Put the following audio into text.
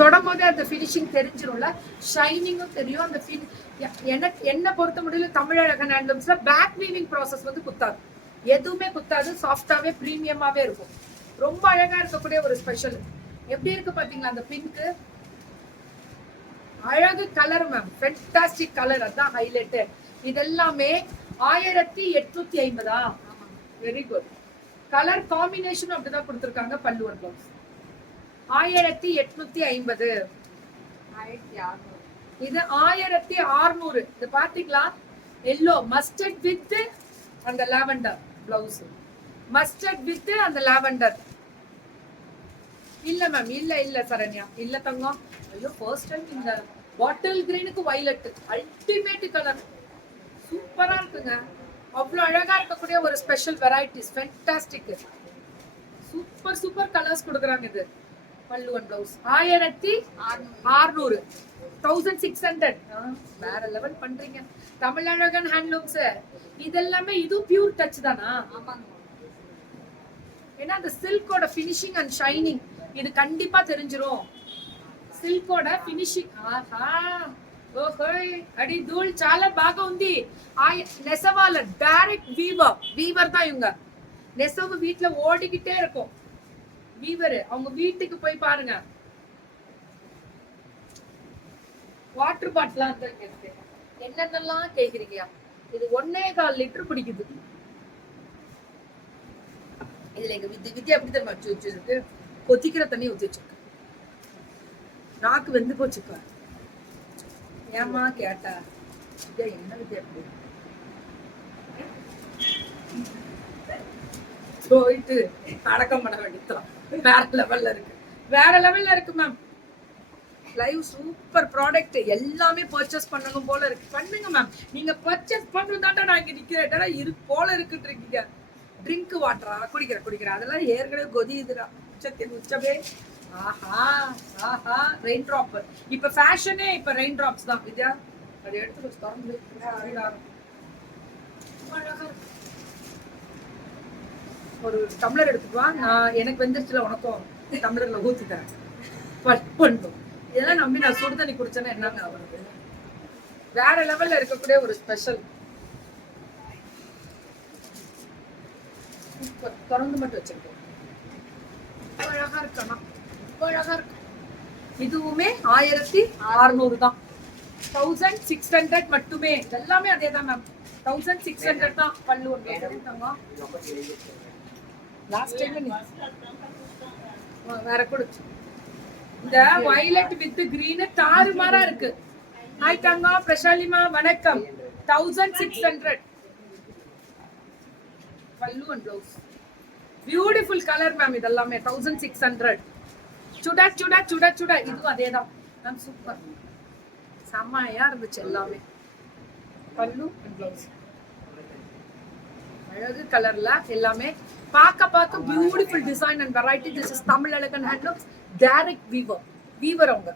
தொடும் போதே அந்த ஃபினிஷிங் தெரிஞ்சிடும்ல, ஷைனிங்கும் தெரியும். அந்த என்ன பொறுத்த முடியல தமிழழகன் ஹேண்ட்லூம்ஸ்ல பேக் வீவிங் ப்ராசஸ் வந்து குத்தாது, எதுவுமே குத்தாது, சாஃப்டாவே பிரீமியமாவே இருக்கும். ரொம்ப அழகா இருக்கக்கூடிய ஒரு ஸ்பெஷல். எப்படி இருக்கு பாத்தீங்களா அந்த பிங்க், அழகு கலர் மேம், ஃபென்டாஸ்டிக் கலர், அதான் ஹைலைட். இதெல்லாமே 1850. Very good. கலர் காம்பினேஷன் அப்படிதான் கொடுத்திருக்காங்க. பல்லு அண்ட் பிளவுஸ் 1850. இது 1600. இது பாத்தீங்களா, எல்லோ மஸ்டர்ட் வித் அந்த லாவெண்டர் பிளவுஸ், மஸ்டர்ட் வித் அந்த லாவெண்டர். இல்ல மேம், இல்ல சரண்யா, இல்ல தங்கம். ஐயோ, ஃபர்ஸ்ட் டைம் இந்த பாட்டில் கிரீனுக்கு வயலட் அல்டிமேட் கலர், சூப்பரா இருக்குங்க. அவ்வளவு அழகா இருக்கக்கூடிய ஒரு special varieties, fantastic, super super colours கொடுக்குறாங்க. இது பல்லு அண்ட் பிளவுஸ் 1600, 1600. வேற லெவல் பண்றீங்க தமிழழகன் ஹேண்ட்லூம்ஸ். இதெல்லாமே இது பியூர் டச் தானா? ஏன்னா அந்த சில்கோட ஃபினிஷிங் அண்ட் ஷைனிங் இது கண்டிப்பா தெரிஞ்சிரும். సిల్కోడ ఫినిషింగ్ ఆహా ఓహోయ్ అడి ధూళ్ చాలా బాగా ఉంది. ఆ நெசவால டைரக்ட் வீவர் தான் இவங்க. நெசவு வீட்ல ஓடிக்கிட்டே இருக்கும். வீவர் அவங்க வீட்டுக்கு போய் பாருங்க. வாட்டர் பாட்டிலா இருக்கு, என்னென்னலாம் கேக்குறீங்க. இது 1.25 லிட்டர் பிடிக்குது. இதுல எங்க வித்யா எப்படி தெரியுமா வச்சிருக்கு, கொதிக்கிற தண்ணி ஊத்தி வச்சிருக்கு. நாக்கு வெந்து போச்சுப்பா. ஏமா கேட்டா என்ன வித்யா எப்படி போயிட்டு அடக்கம் பண்ண வேண்டியதான். வேற லெவல்ல இருக்கு, வேற லெவல்ல இருக்கு மேம். லைவ் சூப்பர் ப்ராடக்ட், எல்லாமே பர்ச்சேஸ் பண்ணணும் போல இருக்கு. பண்ணுங்க மேம், நீங்க பர்ச்சேஸ் பண்றதாட்டா நான் இங்க நிக்கிறேன். இருக்கு போல இருக்குன்னு இருக்கீங்க. ட்ரிங்க் வாட்டரா குடிக்கிறேன், அதெல்லாம் ஏற்கனவே கொதியுதுடா. உச்சத்தின் உச்சமே. ஆஹா ஆஹா, ரெயின் டிராப். இப்ப ஃபேஷனே இப்ப ரெயின் டிராப்ஸ் தான். வித்யா அதை எடுத்து திறந்து ஒரு டம்ளர் எடுத்துட்டு வா. நான் எனக்கு வெந்துருச்சுல, உனக்கும் டம்ளர்ல ஊத்தி தரேன். பண்ணும் இதெல்லாம் நம்பி நான் சுடு தண்ணி குடிச்சேன்னா என்னங்க அவருக்கு. வேற லெவல்ல இருக்கக்கூடிய ஒரு ஸ்பெஷல். திறந்து மட்டும் வச்சிருக்கேன். அழகா இருக்கா, அழகா இருக்கு. இதுவுமே 1600 தான். 1600 மட்டுமே. எல்லாமே அதே தான் மேம், 1600 தான். பல்லு லாஸ்ட் டைம் வேற கொடு. இந்த வயலட் வித் கிரீன் தாறுமாறா இருக்கு. ஹாய் தங்கா, பிரசாலிமா வணக்கம். 1600 பல்லு and blouse. Beautiful colour ma'am. இதெல்லாமே 1600. சுடா சுடா சுடா சுடா, இதுவும் அதேதான் மேம். சூப்பர், செம்மையா இருந்துச்சு எல்லாமே. பல்லு அண்ட் ப்ளவுஸ் அழகு கலர்ல எல்லாமே. பார்க்க beautiful design and variety. This is Tamizhazhagan handlooms direct viewer அவங்க.